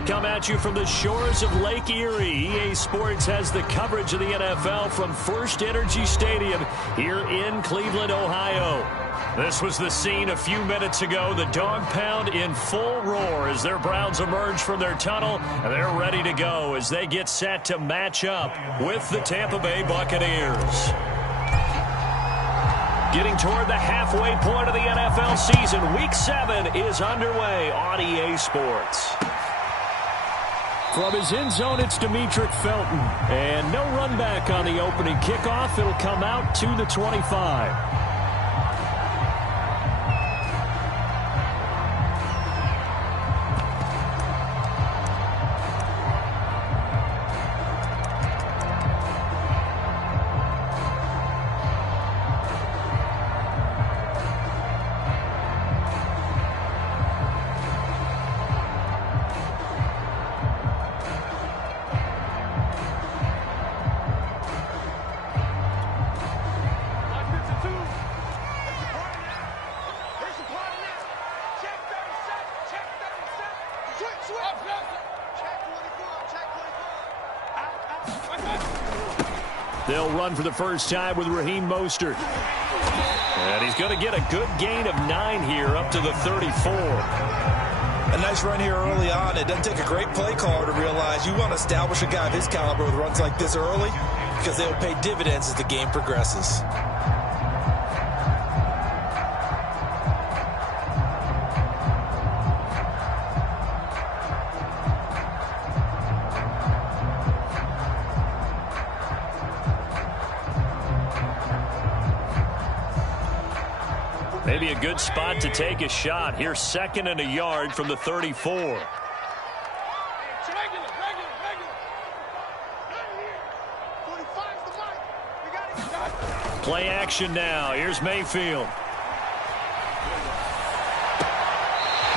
we come at you from the shores of Lake Erie. EA Sports has the coverage of the NFL from First Energy Stadium here in Cleveland, Ohio. This was the scene a few minutes ago. The dog pound in full roar as their Browns emerge from their tunnel. And they're ready to go as they get set to match up with the Tampa Bay Buccaneers. Getting toward the halfway point of the NFL season, Week 7 is underway on EA Sports. From his end zone, it's Demetric Felton. And no run back on the opening kickoff. It'll come out to the 25. They'll run for the first time with Raheem Mostert. And he's going to get a good gain of 9 here up to the 34. A nice run here early on. It doesn't take a great play caller to realize you want to establish a guy of his caliber with runs like this early because they'll pay dividends as the game progresses. Maybe a good spot to take a shot. Here's 2nd and a yard from the 34. Play action now. Here's Mayfield.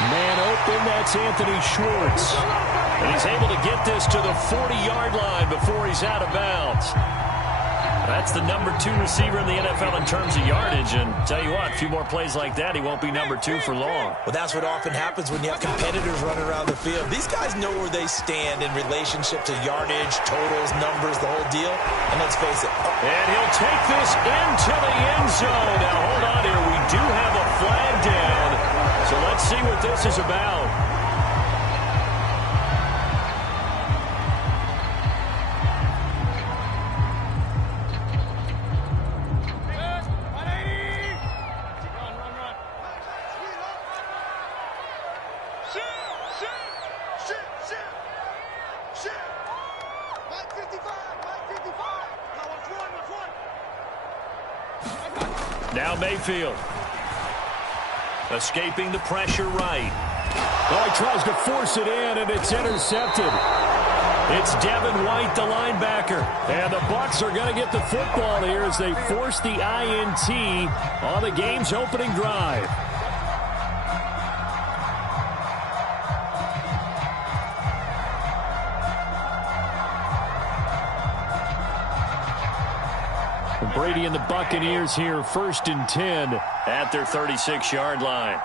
Man open, that's Anthony Schwartz. And he's able to get this to the 40-yard line before he's out of bounds. That's the number 2 receiver in the NFL in terms of yardage. And tell you what, a few more plays like that, he won't be number 2 for long. Well, that's what often happens when you have competitors running around the field. These guys know where they stand in relationship to yardage, totals, numbers, the whole deal. And let's face it. And he'll take this into the end zone. Now, hold on here. We do have a flag down. So let's see what this is about. Now Mayfield. Escaping the pressure right. Oh, he tries to force it in, and it's intercepted. It's Devin White, the linebacker. And the Bucs are going to get the football here as they force the INT on the game's opening drive. Brady and the Buccaneers here, 1st and 10 at their 36-yard line.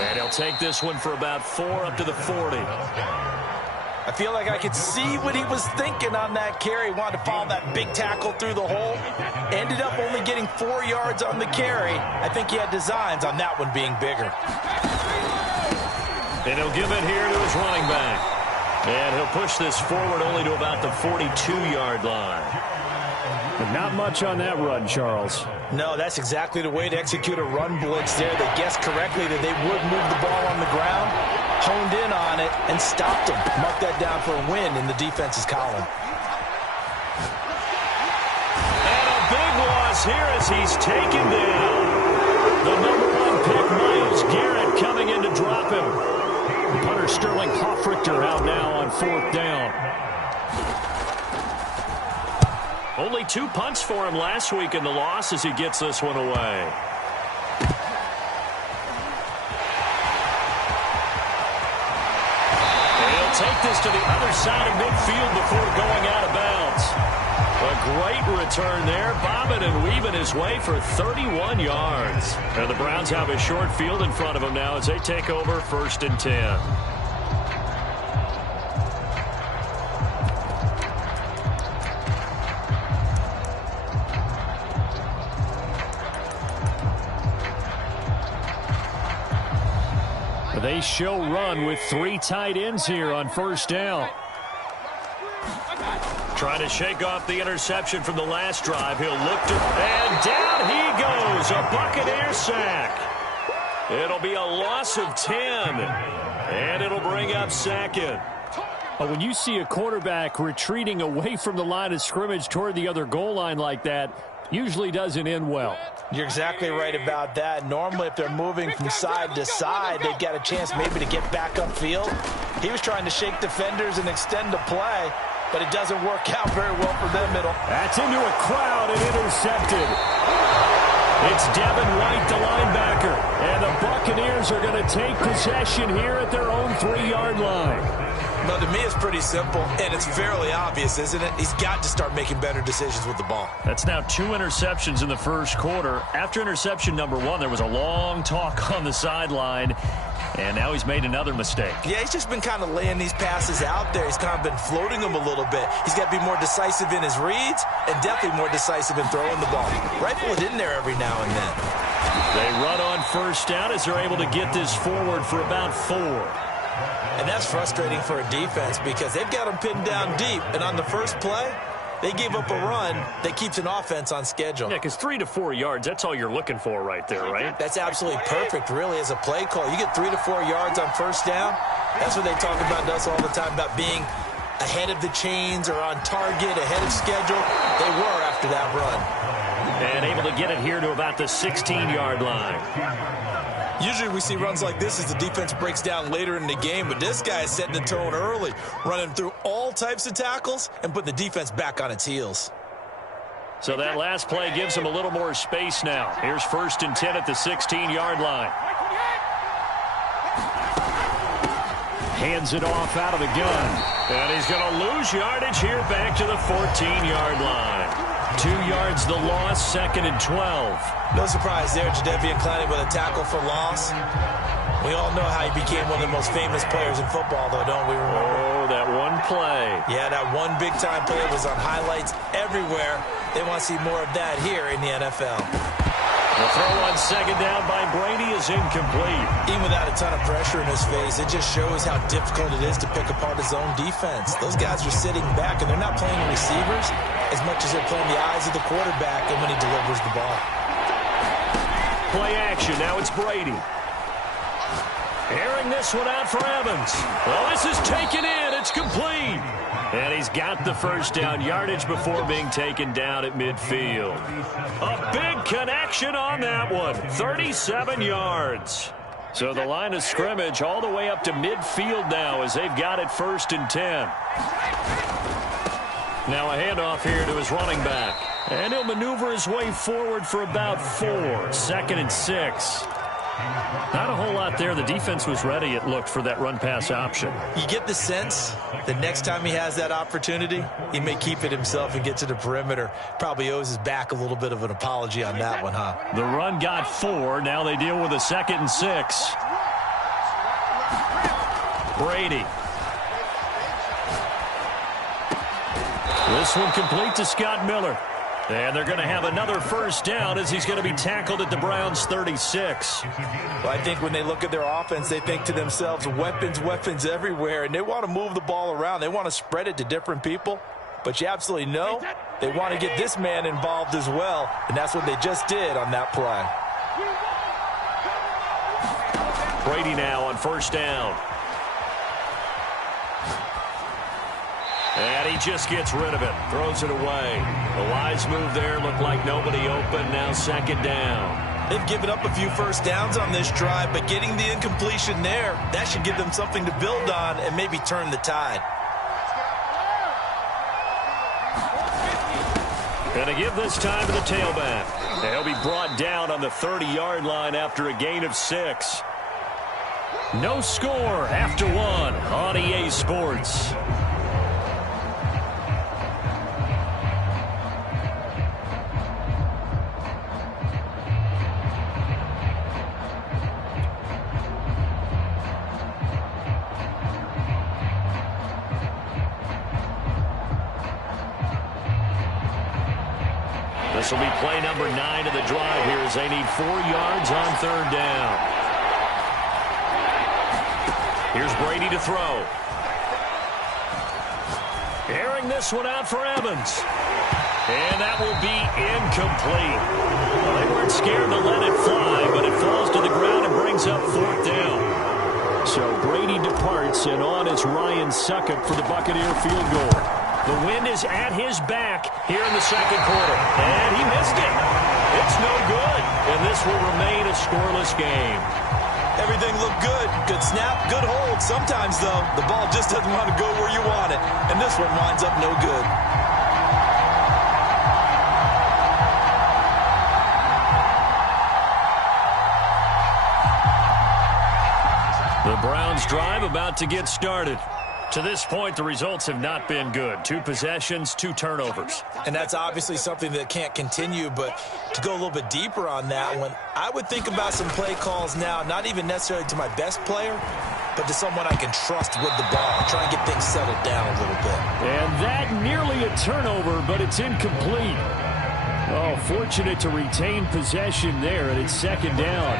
And he'll take this one for about 4 up to the 40. I feel like I could see what he was thinking on that carry. Wanted to follow that big tackle through the hole. Ended up only getting 4 yards on the carry. I think he had designs on that one being bigger. And he'll give it here to his running back. And he'll push this forward only to about the 42-yard line. But not much on that run, Charles. No, that's exactly the way to execute a run blitz there. They guessed correctly that they would move the ball on the ground, honed in on it, and stopped them. Mark that down for a win in the defense's column. And a big loss here as he's taken down. The number 1 pick, Myles Garrett, coming in to drop him. Punter Sterling Hoffrichter out now on 4th down. Only 2 punts for him last week in the loss as he gets this one away. And he'll take this to the other side of midfield before going out of bounds. A great return there, bobbing and weaving his way for 31 yards. And the Browns have a short field in front of them now as they take over 1st and 10. They show run with 3 tight ends here on 1st down. Trying to shake off the interception from the last drive. He'll look to, and down he goes. A Buccaneer sack. It'll be a loss of 10, and it'll bring up 2nd. When you see a quarterback retreating away from the line of scrimmage toward the other goal line like that, usually doesn't end well. You're exactly right about that. Normally, if they're moving from side to side, they've got a chance maybe to get back upfield. He was trying to shake defenders and extend the play, but it doesn't work out very well for them. That's into a crowd and intercepted. It's Devin White, the linebacker, and the Buccaneers are going to take possession here at their own 3-yard line. Well, to me, it's pretty simple, and it's fairly obvious, isn't it? He's got to start making better decisions with the ball. That's now 2 interceptions in the 1st quarter. After interception number 1, there was a long talk on the sideline, and now he's made another mistake. Yeah, he's just been kind of laying these passes out there. He's kind of been floating them a little bit. He's got to be more decisive in his reads and definitely more decisive in throwing the ball. Rifle it in there every now and then. They run on 1st down as they're able to get this forward for about 4. And that's frustrating for a defense because they've got them pinned down deep. And on the first play, they gave up a run that keeps an offense on schedule. Yeah, because 3 to 4 yards, that's all you're looking for right there, right? That's absolutely perfect, really, as a play call. You get 3 to 4 yards on 1st down. That's what they talk about to us all the time, about being ahead of the chains or on target, ahead of schedule. They were after that run. And able to get it here to about the 16-yard line. Usually we see runs like this as the defense breaks down later in the game, but this guy is setting the tone early, running through all types of tackles and putting the defense back on its heels. So that last play gives him a little more space now. Here's 1st and 10 at the 16-yard line. Hands it off out of the gun. And he's going to lose yardage here back to the 14-yard line. 2 yards the loss, 2nd and 12. No surprise there, Jadeveon Clowney with a tackle for loss. We all know how he became one of the most famous players in football, though, don't we? Oh, that one play. Yeah, that one big-time play was on highlights everywhere. They want to see more of that here in the NFL. The throw on 2nd down by Brady is incomplete. Even without a ton of pressure in his face, it just shows how difficult it is to pick apart his own defense. Those guys are sitting back, and they're not playing the receivers as much as they're playing the eyes of the quarterback and when he delivers the ball. Play action. Now it's Brady. Airing this one out for Evans. Well, this is taken in. It's complete. And he's got the 1st down yardage before being taken down at midfield. A big connection on that one. 37 yards. So the line of scrimmage all the way up to midfield now as they've got it 1st and 10. Now a handoff here to his running back. And he'll maneuver his way forward for about 4. 2nd and 6. Not a whole lot there. The defense was ready, it looked, for that run-pass option. You get the sense that next time he has that opportunity, he may keep it himself and get to the perimeter. Probably owes his back a little bit of an apology on that one, huh? The run got 4. Now they deal with a 2nd and 6. Brady. This one complete to Scott Miller. And they're going to have another 1st down as he's going to be tackled at the Browns' 36. Well, I think when they look at their offense, they think to themselves, weapons, weapons everywhere, and they want to move the ball around. They want to spread it to different people. But you absolutely know they want to get this man involved as well, and that's what they just did on that play. Brady now on 1st down. And he just gets rid of it. Throws it away. A wise move there. Looked like nobody open. Now 2nd down. They've given up a few 1st downs on this drive, but getting the incompletion there, that should give them something to build on and maybe turn the tide. Going to give this time to the tailback. He'll be brought down on the 30-yard line after a gain of 6. No score after 1 on EA Sports. This will be play number 9 of the drive here as they need 4 yards on 3rd down. Here's Brady to throw. Airing this one out for Evans. And that will be incomplete. Well, they weren't scared to let it fly, but it falls to the ground and brings up 4th down. So Brady departs, and on is Ryan Succop for the Buccaneer field goal. The wind is at his back here in the 2nd quarter. And he missed it. It's no good. And this will remain a scoreless game. Everything looked good. Good snap, good hold. Sometimes, though, the ball just doesn't want to go where you want it. And this one winds up no good. The Browns drive about to get started. To this point, the results have not been good. 2 possessions, 2 turnovers. And that's obviously something that can't continue, but to go a little bit deeper on that one, I would think about some play calls now, not even necessarily to my best player, but to someone I can trust with the ball. Try and get things settled down a little bit. And that nearly a turnover, but it's incomplete. Oh, fortunate to retain possession there, and it's 2nd down.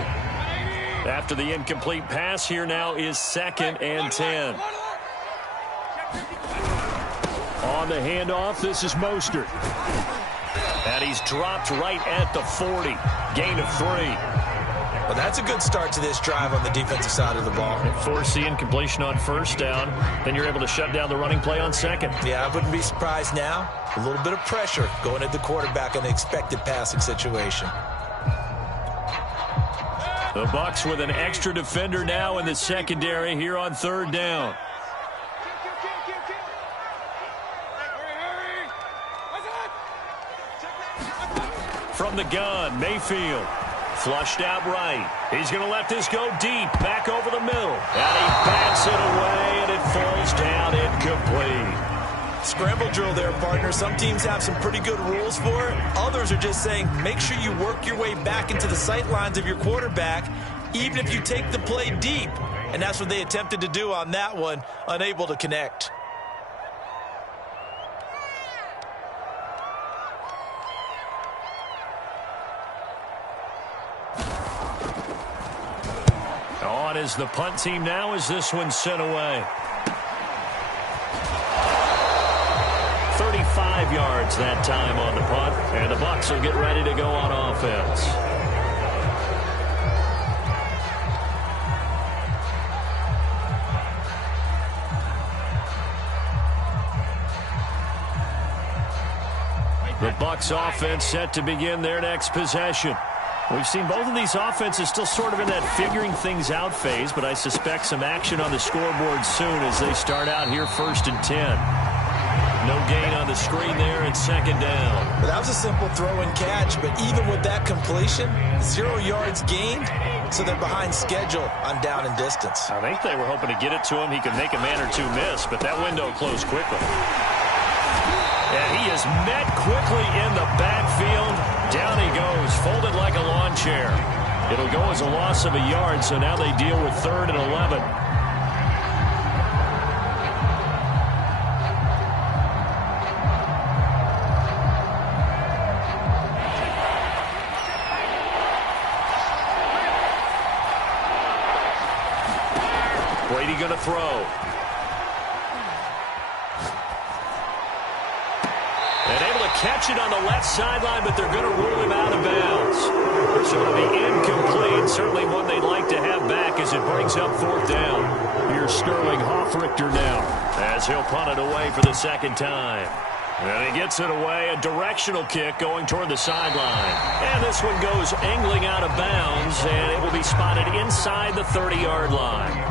After the incomplete pass, here now is 2nd and 10. On the handoff, this is Mostert. And he's dropped right at the 40. Gain of 3. Well, that's a good start to this drive on the defensive side of the ball. Force the incompletion on 1st down. Then you're able to shut down the running play on 2nd. Yeah, I wouldn't be surprised now. A little bit of pressure going at the quarterback in an expected passing situation. The Bucs with an extra defender now in the secondary here on 3rd down. From the gun, Mayfield. Flushed out right. He's going to let this go deep. Back over the middle. And he bats it away, and it falls down incomplete. Scramble drill there, partner. Some teams have some pretty good rules for it. Others are just saying, make sure you work your way back into the sight lines of your quarterback, even if you take the play deep. And that's what they attempted to do on that one, unable to connect. On is the punt team now as this one's sent away. 35 yards that time on the punt, and the Bucs will get ready to go on offense. The Bucs offense set to begin their next possession. We've seen both of these offenses still sort of in that figuring things out phase, but I suspect some action on the scoreboard soon as they start out here 1st and 10. No gain on the screen there at 2nd down. But that was a simple throw and catch, but even with that completion, 0 yards gained, so they're behind schedule on down and distance. I think they were hoping to get it to him. He could make a man or 2 miss, but that window closed quickly. And he is met quickly in the backfield. Down he goes, folded like a lawn chair. It'll go as a loss of a yard, so now they deal with 3rd and 11. Brady going to throw. And able to catch it on the left sideline, but they're going to rule him out of bounds. So it'll be incomplete. Certainly one they'd like to have back as it brings up 4th down. Here's Sterling Hoffrichter now, as he'll punt it away for the 2nd time. And he gets it away, a directional kick going toward the sideline. And this one goes angling out of bounds, and it will be spotted inside the 30-yard line.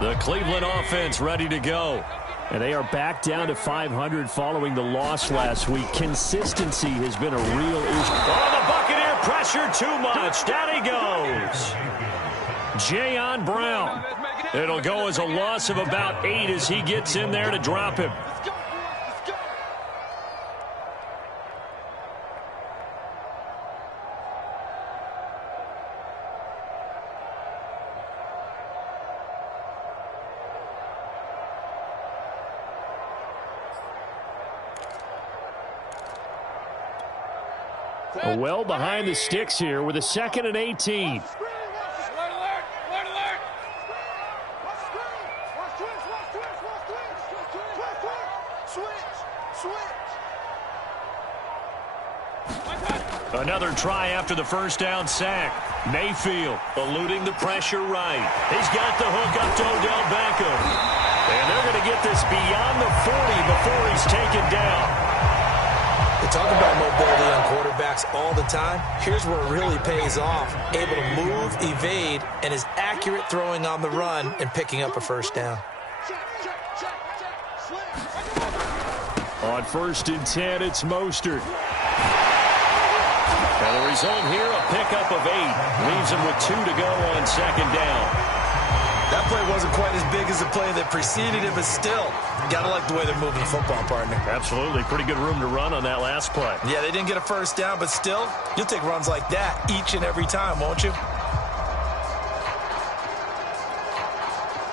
The Cleveland offense ready to go. And they are back down to 500 following the loss last week. Consistency has been a real issue. Oh, the Buccaneer pressure too much. Down he goes. Jayon Brown. It'll go as a loss of about 8 as he gets in there to drop him. Well behind the sticks here with a 2nd and 18. Another try after the first down sack. Mayfield eluding the pressure right. He's got the hook up to Odell Beckham. And they're going to get this beyond the 40 before he's taken down. They talk about mobility on quarterbacks all the time. Here's where it really pays off. Able to move, evade, and is accurate throwing on the run and picking up a first down. On 1st and 10, it's Mostert. And the result here, a pickup of 8. Leaves him with 2 to go on 2nd down. That play wasn't quite as big as the play that preceded it, but still, got to like the way they're moving the football, partner. Absolutely. Pretty good room to run on that last play. Yeah, they didn't get a first down, but still, you'll take runs like that each and every time, won't you?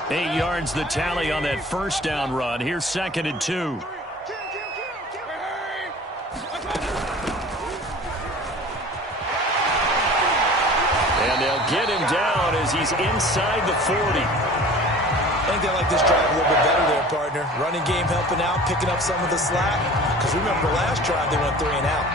8 yards the tally on that first down run. Here's 2nd and 2. And they'll get him down as he's inside the 40. I think they like this drive a little bit better there, partner. Running game helping out, picking up some of the slack. Because remember the last drive, they went 3 and out.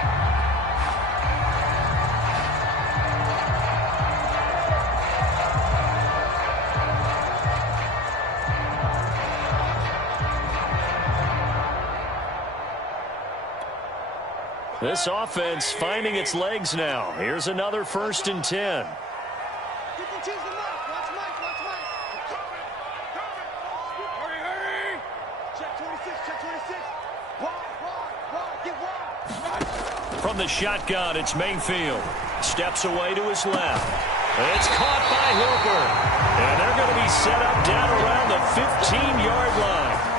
This offense finding its legs now. Here's another 1st and 10. From the shotgun, it's Mayfield. Steps away to his left. It's caught by Hooper. And they're going to be set up down around the 15-yard line.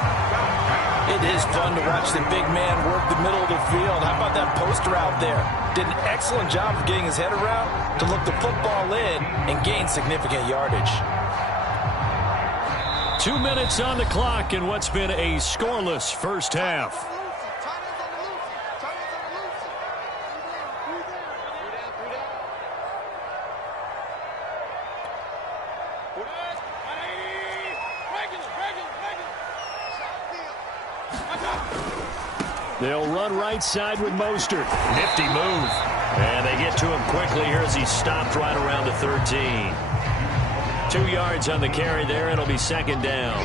It is fun to watch the big man work the middle of the field. How about that poster out there? Did an excellent job of getting his head around to look the football in and gain significant yardage. 2 minutes on the clock in what's been a scoreless first half. They'll run right side with Mostert. Nifty move. And they get to him quickly here as he stopped right around the 13. 2 yards on the carry there. It'll be 2nd down.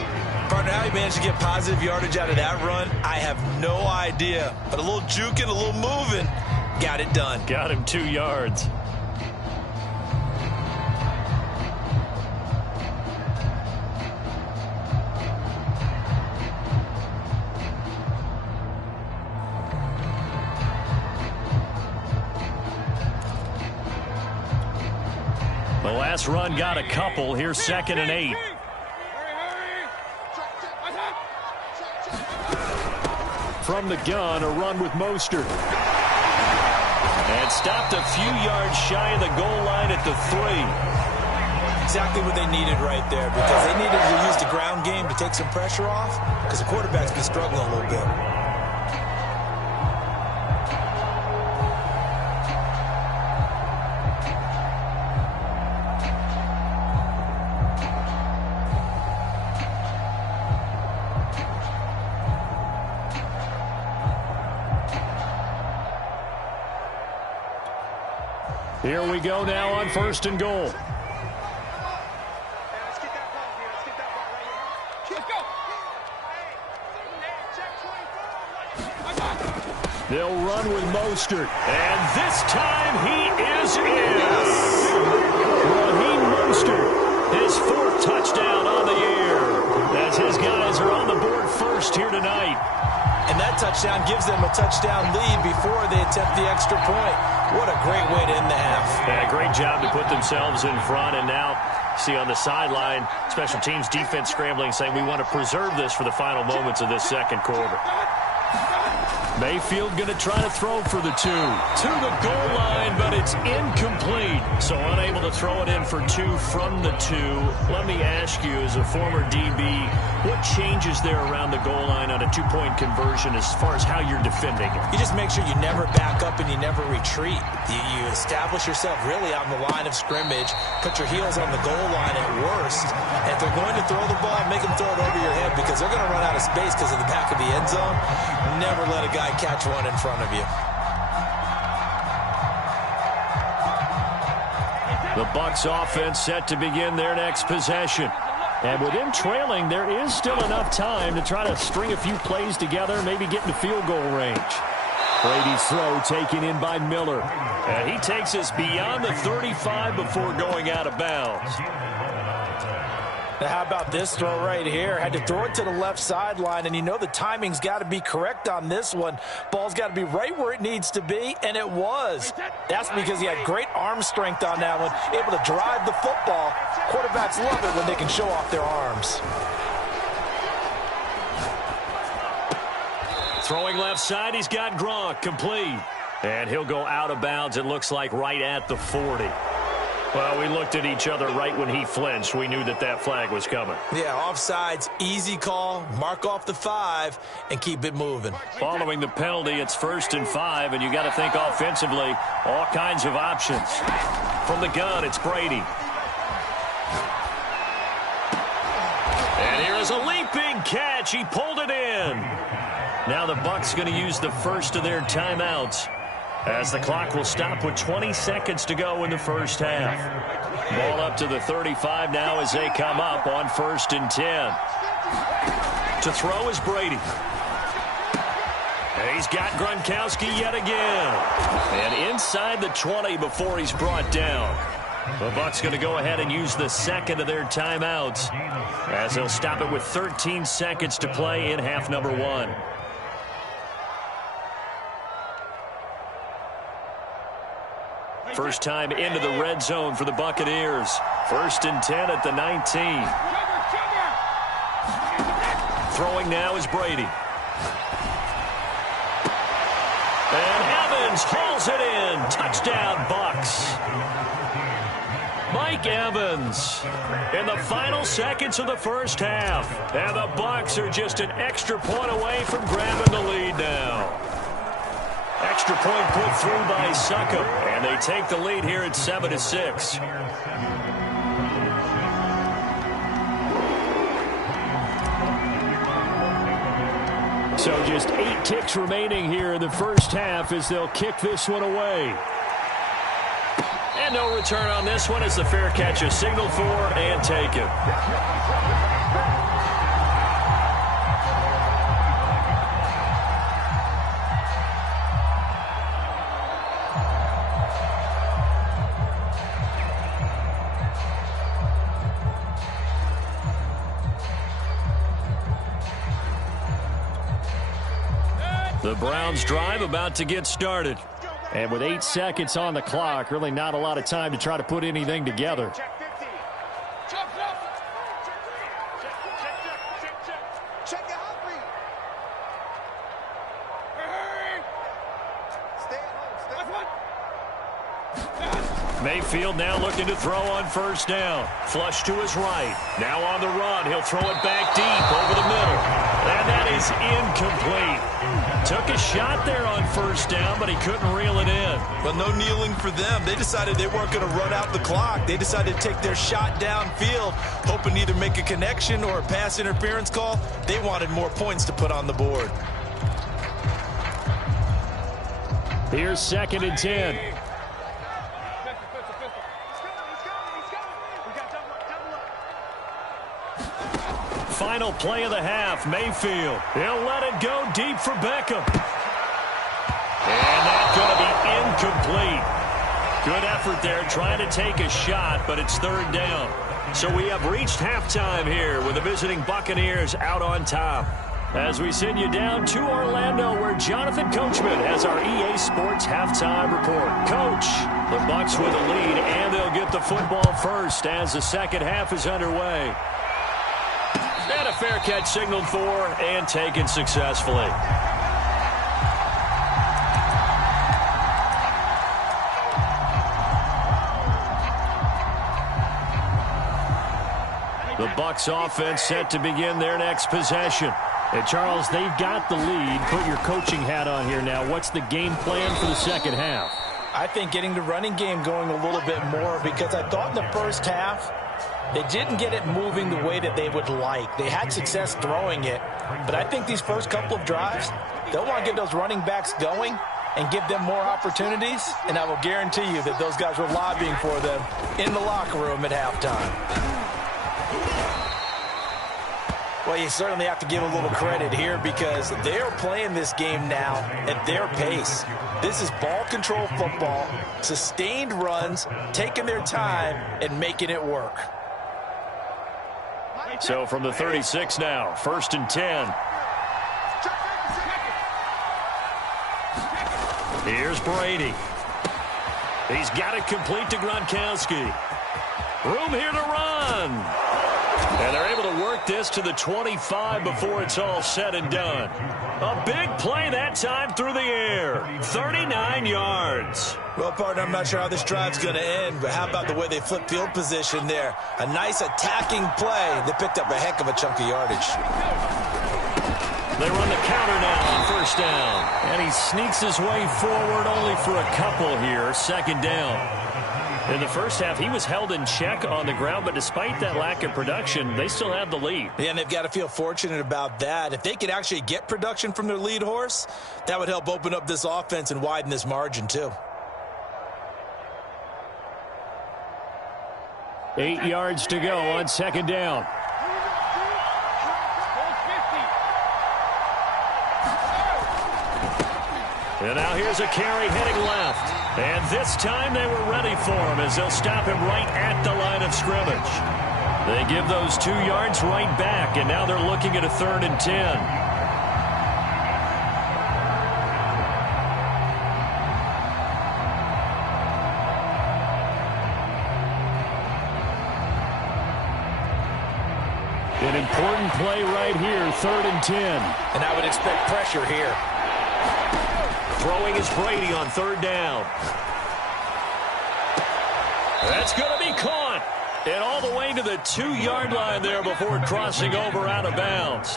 Partner, how he managed to get positive yardage out of that run, I have no idea. But a little juking, a little moving, got it done. Got him 2 yards. The last run got a couple. Here's 2nd and 8. From the gun, a run with Mostert. And stopped a few yards shy of the goal line at the 3. Exactly what they needed right there, because they needed to use the ground game to take some pressure off, because the quarterback's been struggling a little bit. Here we go now on 1st and goal. They'll run with Mostert. And this time he is in. Raheem Mostert, his 4th touchdown on the year. As his guys are on the board first here tonight. And that touchdown gives them a touchdown lead before they attempt the extra point. What a great way to end the half. Yeah, great job to put themselves in front. And now, see on the sideline, special teams defense scrambling, saying we want to preserve this for the final moments of this 2nd quarter. Mayfield going to try to throw for the 2. To the goal line, but it's incomplete. So unable to throw it in for 2 from the 2. Let me ask you, as a former DB, what changes there around the goal line on a 2-point conversion as far as how you're defending it? You just make sure you never back up and you never retreat. You establish yourself really on the line of scrimmage, put your heels on the goal line at worst. And if they're going to throw the ball, make them throw it over your head because they're going to run out of space because of the back of the end zone. Never let a guy catch one in front of you. The Bucs offense set to begin their next possession. And with him trailing, there is still enough time to try to string a few plays together, maybe get into field goal range. Brady's throw taken in by Miller. And he takes us beyond the 35 before going out of bounds. Now, how about this throw right here? Had to throw it to the left sideline, and you know the timing's got to be correct on this one. Ball's got to be right where it needs to be, and it was. That's because he had great arm strength on that one, able to drive the football. Quarterbacks love it when they can show off their arms. Throwing left side, he's got Gronk, complete. And he'll go out of bounds, it looks like, right at the 40. Well, we looked at each other right when he flinched. We knew that that flag was coming. Yeah, offsides, easy call, mark off the 5, and keep it moving. Following the penalty, it's 1st and 5, and you got to think offensively, all kinds of options. From the gun, it's Brady. And here is a leaping catch. He pulled it in. Now the Bucs going to use the first of their timeouts, as the clock will stop with 20 seconds to go in the first half. Ball up to the 35 now as they come up on 1st and 10. To throw is Brady. And he's got Gronkowski yet again. And inside the 20 before he's brought down. The Bucs going to go ahead and use the second of their timeouts, as they'll stop it with 13 seconds to play in half number 1. First time into the red zone for the Buccaneers. 1st and 10 at the 19. Throwing now is Brady. And Evans hauls it in. Touchdown, Bucs. Mike Evans in the final seconds of the first half. And the Bucs are just an extra point away from grabbing the lead now. Extra point put through by Succop, and they take the lead here at 7-6. So just 8 ticks remaining here in the first half as they'll kick this one away. And no return on this one as the fair catch is signaled for and taken. The Browns drive about to get started. And with 8 seconds on the clock, really not a lot of time to try to put anything together. Mayfield now looking to throw on 1st down. Flush to his right. Now on the run. He'll throw it back deep over the middle. And that is incomplete. Took a shot there on 1st down, but he couldn't reel it in. Well, no kneeling for them. They decided they weren't going to run out the clock. They decided to take their shot downfield, hoping to either make a connection or a pass interference call. They wanted more points to put on the board. Here's 2nd and 10. Final play of the half, Mayfield. He'll let it go deep for Beckham. And that's going to be incomplete. Good effort there, trying to take a shot, but it's 3rd down. So we have reached halftime here with the visiting Buccaneers out on top. As we send you down to Orlando, where Jonathan Coachman has our EA Sports halftime report. Coach, the Bucs with a lead, and they'll get the football first as the second half is underway. And a fair catch signaled for and taken successfully. The Bucs offense set to begin their next possession. And Charles, they've got the lead. Put your coaching hat on here now. What's the game plan for the second half? I think getting the running game going a little bit more, because I thought in the first half they didn't get it moving the way that they would like. They had success throwing it, but I think these first couple of drives, they'll want to get those running backs going and give them more opportunities, and I will guarantee you that those guys were lobbying for them in the locker room at halftime. Well, you certainly have to give a little credit here, because they're playing this game now at their pace. This is ball control football, sustained runs, taking their time and making it work. So from the 36 now, 1st and 10. Here's Brady. He's got it complete to Gronkowski. Room here to run. And they're able to work this to the 25 before it's all said and done. A big play that time through the air. 39 yards. Well, partner, I'm not sure how this drive's going to end, but how about the way they flip field position there? A nice attacking play. They picked up a heck of a chunk of yardage. They run the counter now on 1st down. And he sneaks his way forward only for a couple here. 2nd down. In the first half, he was held in check on the ground, but despite that lack of production, they still have the lead. Yeah, and they've got to feel fortunate about that. If they could actually get production from their lead horse, that would help open up this offense and widen this margin too. 8 yards to go on 2nd down. And now here's a carry heading left. And this time they were ready for him, as they'll stop him right at the line of scrimmage. They give those 2 yards right back, and now they're looking at a 3rd and 10. An important play right here, 3rd and 10. And I would expect pressure here. Throwing is Brady on 3rd down. That's going to be caught. And all the way to the 2-yard line there before crossing over out of bounds.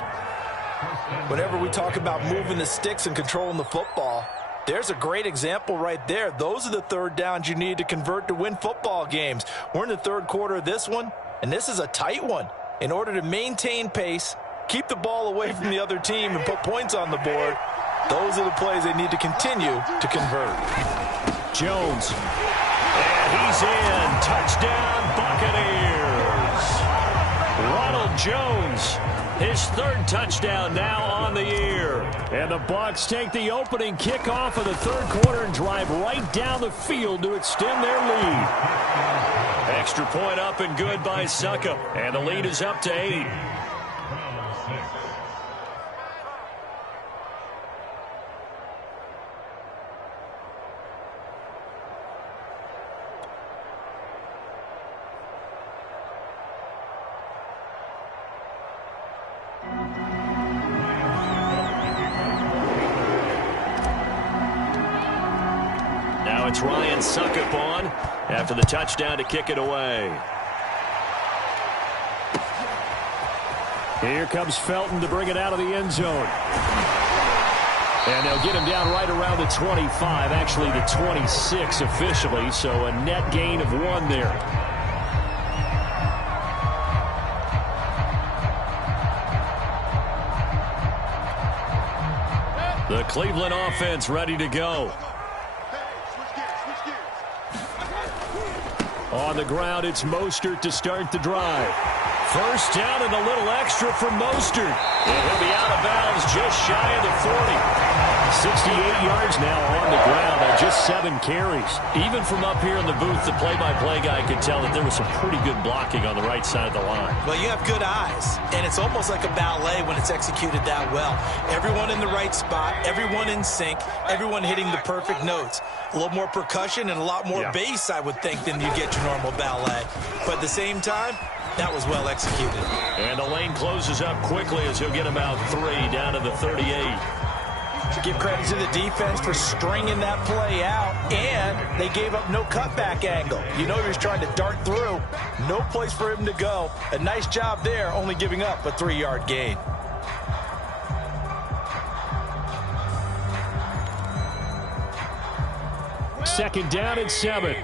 Whenever we talk about moving the sticks and controlling the football, there's a great example right there. Those are the 3rd downs you need to convert to win football games. We're in the 3rd quarter of this one, and this is a tight one. In order to maintain pace, keep the ball away from the other team, and put points on the board, those are the plays they need to continue to convert. Jones. And he's in. Touchdown, Buccaneers. Ronald Jones, his 3rd touchdown now on the year. And the Bucs take the opening kickoff of the 3rd quarter and drive right down the field to extend their lead. Extra point up and good by Suckup. And the lead is up to 8. Now it's Ryan Suckup on after the touchdown to kick it away. Here comes Felton to bring it out of the end zone. And they'll get him down right around the 25, actually the 26 officially, so a net gain of 1 there. The Cleveland offense ready to go. On the ground, it's Mostert to start the drive. 1st down and a little extra for Mostert. And he'll be out of bounds just shy of the 40. 68 yards now on the ground on just 7 carries. Even from up here in the booth, the play-by-play guy could tell that there was some pretty good blocking on the right side of the line. Well, you have good eyes, and it's almost like a ballet when it's executed that well. Everyone in the right spot, everyone in sync, everyone hitting the perfect notes. A little more percussion and a lot more bass, I would think, than you get your normal ballet. But at the same time, that was well executed. And the lane closes up quickly as he'll get about 3 down to the 38. Give credit to the defense for stringing that play out, and they gave up no cutback angle. You know he was trying to dart through. No place for him to go. A nice job there, only giving up a 3-yard gain. Second down and 7.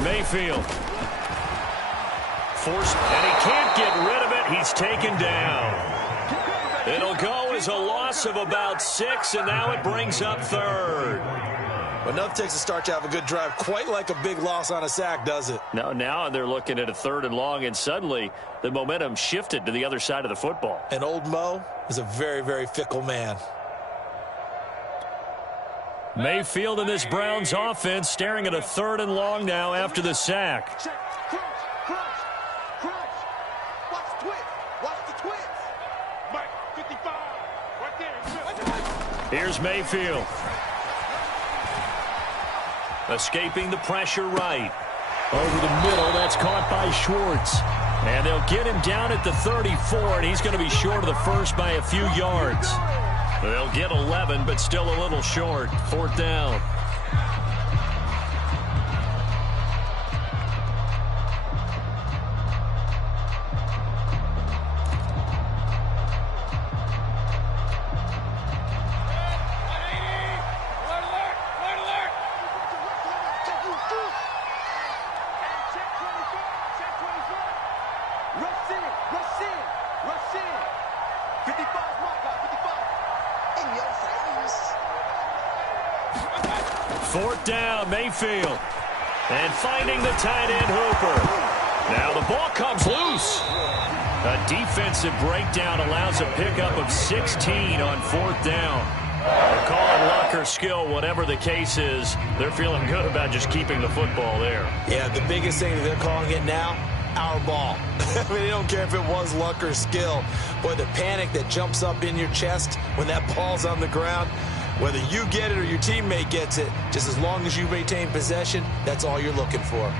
Mayfield. Forced, and he can't get rid of it. He's taken down. It'll go as a loss of about 6, and now it brings up 3rd. But enough takes a start to have a good drive. Quite like a big loss on a sack, does it? Now they're looking at a 3rd and long, and suddenly the momentum shifted to the other side of the football. And old Mo is a very, very fickle man. Mayfield and this Browns offense staring at a 3rd and long now after the sack. Here's Mayfield. Escaping the pressure right. Over the middle, that's caught by Schwartz. And they'll get him down at the 34, and he's going to be short of the first by a few yards. They'll get 11, but still a little short. 4th down. Mayfield. And finding the tight end Hooper. Now the ball comes loose. A defensive breakdown allows a pickup of 16 on 4th down. They'll call it luck or skill, whatever the case is. They're feeling good about just keeping the football there. Yeah, the biggest thing that they're calling it now, our ball. I mean, they don't care if it was luck or skill. Boy, the panic that jumps up in your chest when that ball's on the ground, whether you get it or your teammate gets it, just as long as you maintain possession, that's all you're looking for.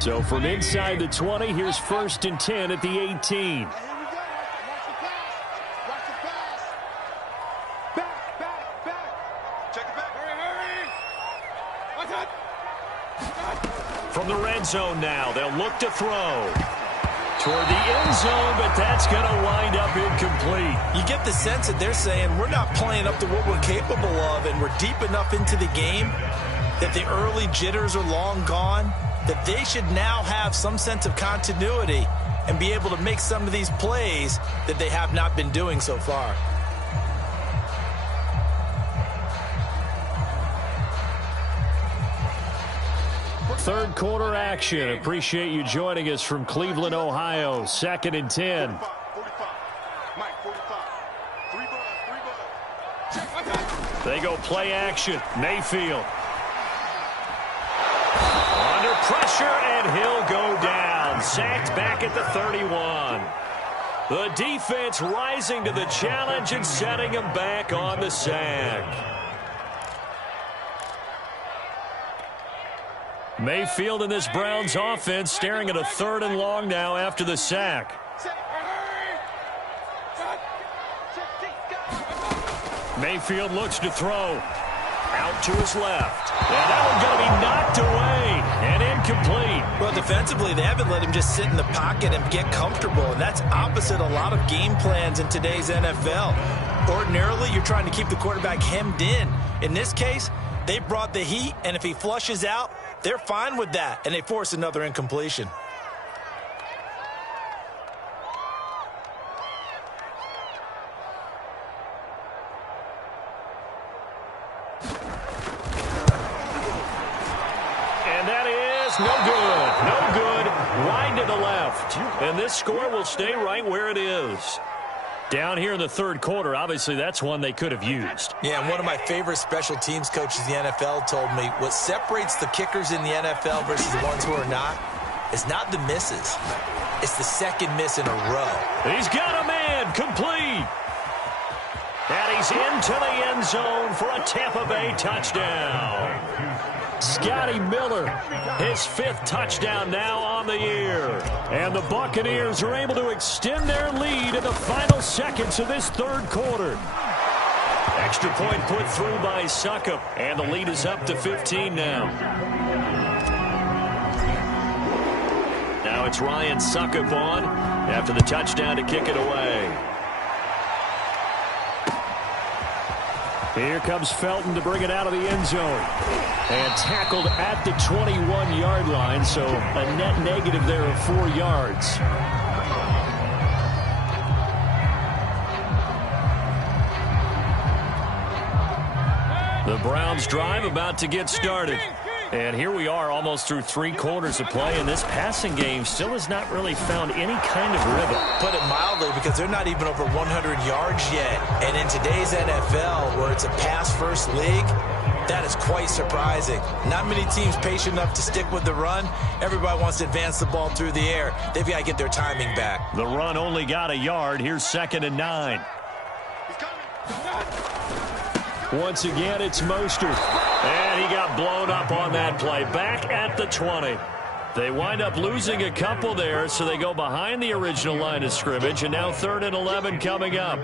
So from inside the 20, here's 1st and 10 at the 18. From the red zone now, they'll look to throw. Toward the end zone, but that's going to wind up incomplete. You get the sense that they're saying we're not playing up to what we're capable of, and we're deep enough into the game that the early jitters are long gone, that they should now have some sense of continuity and be able to make some of these plays that they have not been doing so far. Third quarter action. Appreciate you joining us from Cleveland, Ohio. 2nd and 10. They go play action. Mayfield. Under pressure, and he'll go down. Sacked back at the 31. The defense rising to the challenge and setting him back on the sack. Mayfield and this Browns offense staring at a 3rd and long now after the sack. Mayfield looks to throw. Out to his left. And that one's going to be knocked away and incomplete. Well, defensively, they haven't let him just sit in the pocket and get comfortable, and that's opposite a lot of game plans in today's NFL. Ordinarily, you're trying to keep the quarterback hemmed in. In this case, they brought the heat, and if he flushes out, they're fine with that, and they force another incompletion. And that is no good. No good. Wide to the left. And this score will stay right where it is. Down here in the 3rd quarter, obviously that's one they could have used. Yeah, and one of my favorite special teams coaches in the NFL told me what separates the kickers in the NFL versus the ones who are not is not the misses. It's the second miss in a row. He's got a man complete. And he's into the end zone for a Tampa Bay touchdown. Scotty Miller, his 5th touchdown now on the year. And the Buccaneers are able to extend their lead in the final seconds of this 3rd quarter. Extra point put through by Succop, and the lead is up to 15 now. Now it's Ryan Succop on after the touchdown to kick it away. Here comes Felton to bring it out of the end zone. And tackled at the 21-yard line, so a net negative there of 4 yards. The Browns drive about to get started. And here we are almost through 3 quarters of play, and this passing game still has not really found any kind of rhythm. Put it mildly, because they're not even over 100 yards yet. And in today's NFL, where it's a pass-first league, that is quite surprising. Not many teams patient enough to stick with the run. Everybody wants to advance the ball through the air. They've got to get their timing back. The run only got a yard. Here's 2nd and 9. Once again, it's Mostert. And he got blown up on that play. Back at the 20. They wind up losing a couple there, so they go behind the original line of scrimmage, and now 3rd and 11 coming up.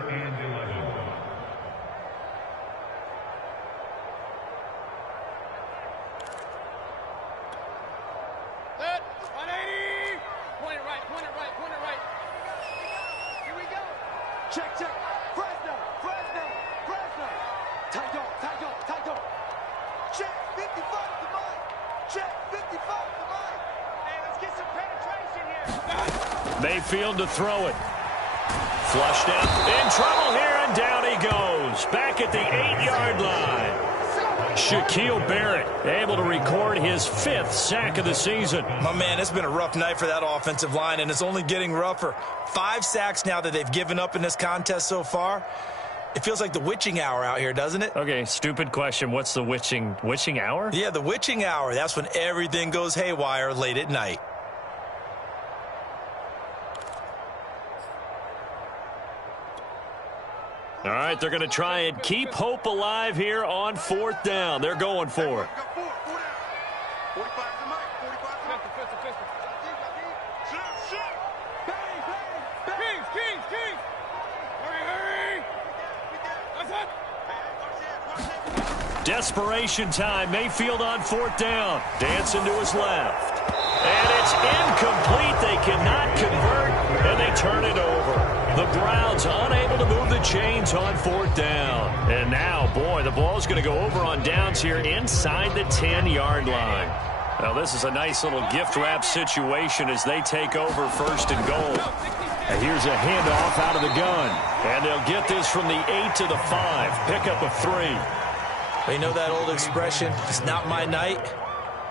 Mayfield to throw it. Flushed out. In trouble here, and down he goes. Back at the 8-yard line. Shaquille Barrett able to record his 5th sack of the season. My man, it's been a rough night for that offensive line, and it's only getting rougher. 5 sacks now that they've given up in this contest so far. It feels like the witching hour out here, doesn't it? Okay, stupid question. What's the witching hour? Yeah, the witching hour. That's when everything goes haywire late at night. All right, they're going to try and keep hope alive here on 4th down. They're going for it. Desperation time. Mayfield on 4th down. Dancing to his left. And it's incomplete. They cannot convert, and they turn it over. The Browns unable to move the chains on 4th down. And now, boy, the ball's going to go over on downs here inside the 10-yard line. Now, this is a nice little gift wrap situation as they take over 1st and goal. And here's a handoff out of the gun. And they'll get this from the 8 to the 5. Pickup of 3. They know that old expression, it's not my night.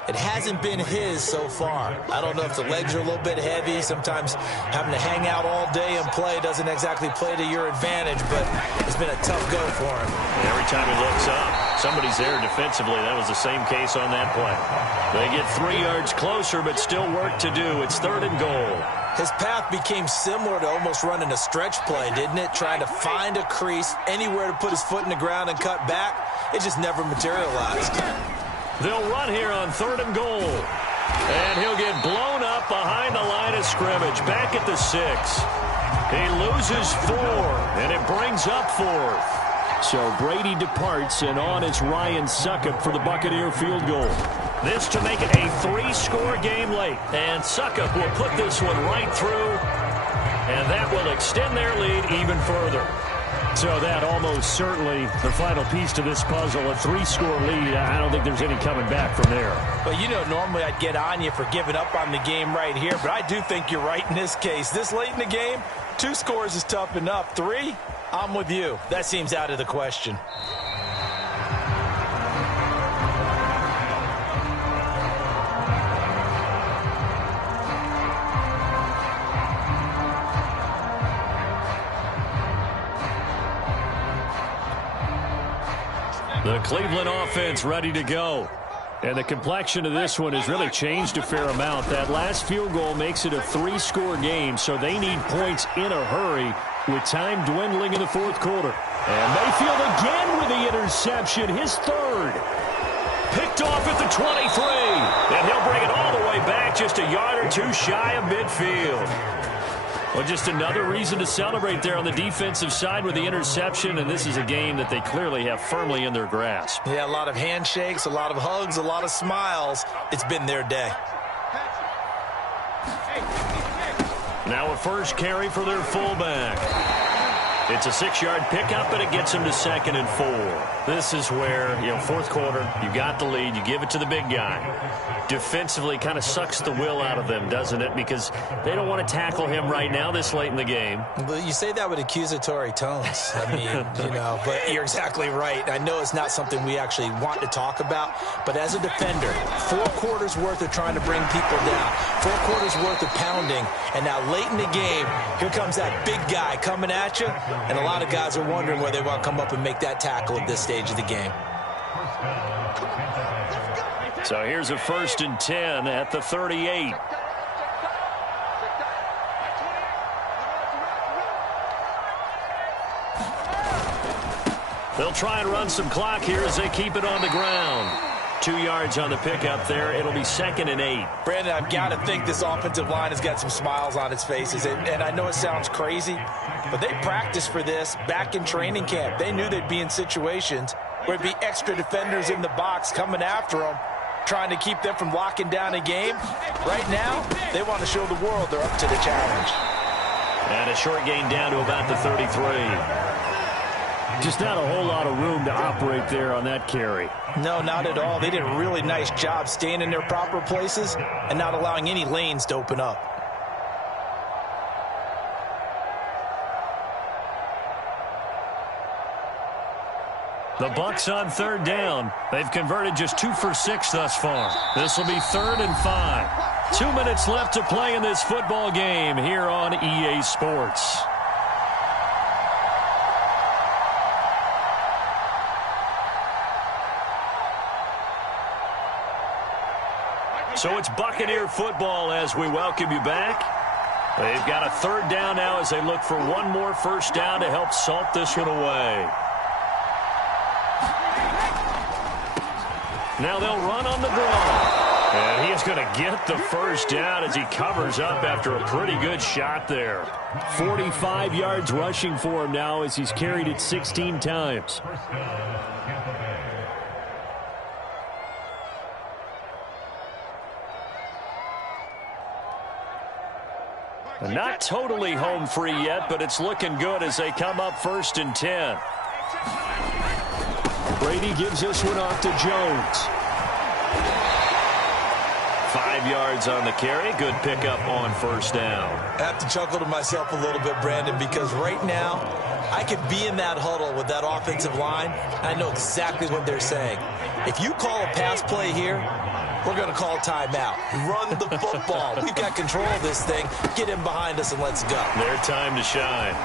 It hasn't been his so far. I don't know if the legs are a little bit heavy. Sometimes having to hang out all day and play doesn't exactly play to your advantage, but it's been a tough go for him. And every time he looks up, somebody's there defensively. That was the same case on that play. They get 3 yards closer, but still work to do. It's 3rd and goal. His path became similar to almost running a stretch play, didn't it? Trying to find a crease, anywhere to put his foot in the ground and cut back. It just never materialized. They'll run here on 3rd and goal. And he'll get blown up behind the line of scrimmage. Back at the 6. He loses 4, and it brings up 4th. So Brady departs, and on is Ryan Succop for the Buccaneer field goal. This to make it a 3-score game late. And Succop will put this one right through, and that will extend their lead even further. So that almost certainly the final piece to this puzzle, a 3-score lead. I don't think there's any coming back from there. Well, you know, normally I'd get on you for giving up on the game right here, but I do think you're right in this case. This late in the game, 2 scores is tough enough. 3, I'm with you. That seems out of the question. The Cleveland offense ready to go. And the complexion of this one has really changed a fair amount. That last field goal makes it a 3-score game, so they need points in a hurry with time dwindling in the fourth quarter. And Mayfield again with the interception, his third. Picked off at the 23. And he'll bring it all the way back, just a yard or two shy of midfield. Well, just another reason to celebrate there on the defensive side with the interception, and this is a game that they clearly have firmly in their grasp. Yeah, a lot of handshakes, a lot of hugs, a lot of smiles. It's been their day. Now a first carry for their fullback. It's a 6-yard pickup, and it gets him to 2nd and 4. This is where, fourth quarter, you got the lead, you give it to the big guy. Defensively kind of sucks the will out of them, doesn't it? Because they don't want to tackle him right now this late in the game. But you say that with accusatory tones. I mean, but you're exactly right. I know it's not something we actually want to talk about, but as a defender, 4 quarters worth of trying to bring people down, 4 quarters worth of pounding, and now late in the game, here comes that big guy coming at you, and a lot of guys are wondering whether they want to come up and make that tackle at this stage of the game. So here's a 1st and 10 at the 38. They'll try and run some clock here as they keep it on the ground. 2 yards on the pickup there. It'll be 2nd and 8. Brandon, I've got to think this offensive line has got some smiles on its faces. And I know it sounds crazy, but they practiced for this back in training camp. They knew they'd be in situations where it'd be extra defenders in the box coming after them, trying to keep them from locking down a game. Right now, they want to show the world they're up to the challenge. And a short gain down to about the 33. Just not a whole lot of room to operate there on that carry. No, not at all. They did a really nice job staying in their proper places and not allowing any lanes to open up. The Bucs on 3rd down. They've converted just 2 for 6 thus far. This will be 3rd and 5. 2 minutes left to play in this football game here on EA Sports. So it's Buccaneer football as we welcome you back. They've got a 3rd down now as they look for one more first down to help salt this one away. Now they'll run on the draw. And he is going to get the first down as he covers up after a pretty good shot there. 45 yards rushing for him now as he's carried it 16 times. Not totally home free yet, but it's looking good as they come up 1st and 10. Brady gives this one off to Jones. 5 yards on the carry. Good pickup on first down. I have to chuckle to myself a little bit, Brandon, because right now I could be in that huddle with that offensive line. I know exactly what they're saying. If you call a pass play here, we're going to call timeout. Run the football. We've got control of this thing. Get in behind us and let's go. Their time to shine.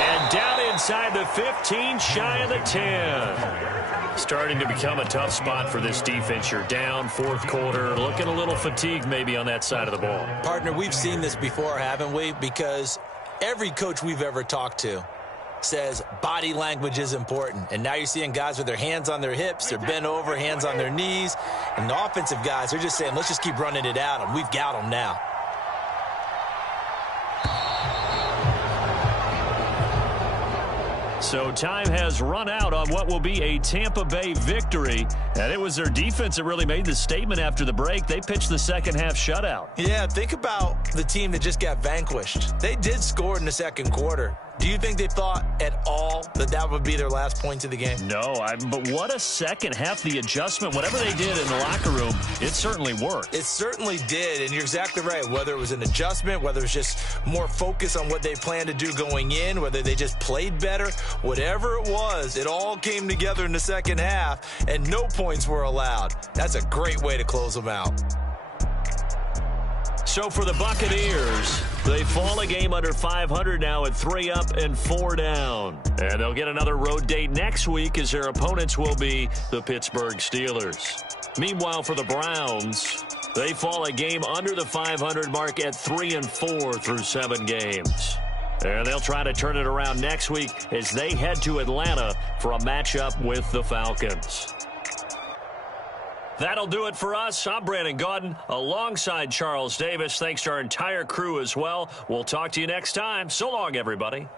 And down inside the 15, shy of the 10. Starting to become a tough spot for this defense. You're down, 4th quarter, looking a little fatigued maybe on that side of the ball. Partner, we've seen this before, haven't we? Because every coach we've ever talked to says body language is important. And now you're seeing guys with their hands on their hips, they're bent over, hands on their knees. And the offensive guys are just saying, let's just keep running it at them. We've got them now. So time has run out on what will be a Tampa Bay victory. And it was their defense that really made the statement after the break. They pitched the second half shutout. Yeah, think about the team that just got vanquished. They did score in the 2nd quarter. Do you think they thought at all that that would be their last points of the game? No, but what a second half. The adjustment, whatever they did in the locker room, it certainly worked. It certainly did, and you're exactly right. Whether it was an adjustment, whether it was just more focus on what they planned to do going in, whether they just played better, whatever it was, it all came together in the second half, and no points were allowed. That's a great way to close them out. So for the Buccaneers, they fall a game under 500 now at 3 up and 4 down. And they'll get another road date next week as their opponents will be the Pittsburgh Steelers. Meanwhile, for the Browns, they fall a game under the 500 mark at 3 and 4 through 7 games. And they'll try to turn it around next week as they head to Atlanta for a matchup with the Falcons. That'll do it for us. I'm Brandon Gaudin alongside Charles Davis. Thanks to our entire crew as well. We'll talk to you next time. So long, everybody.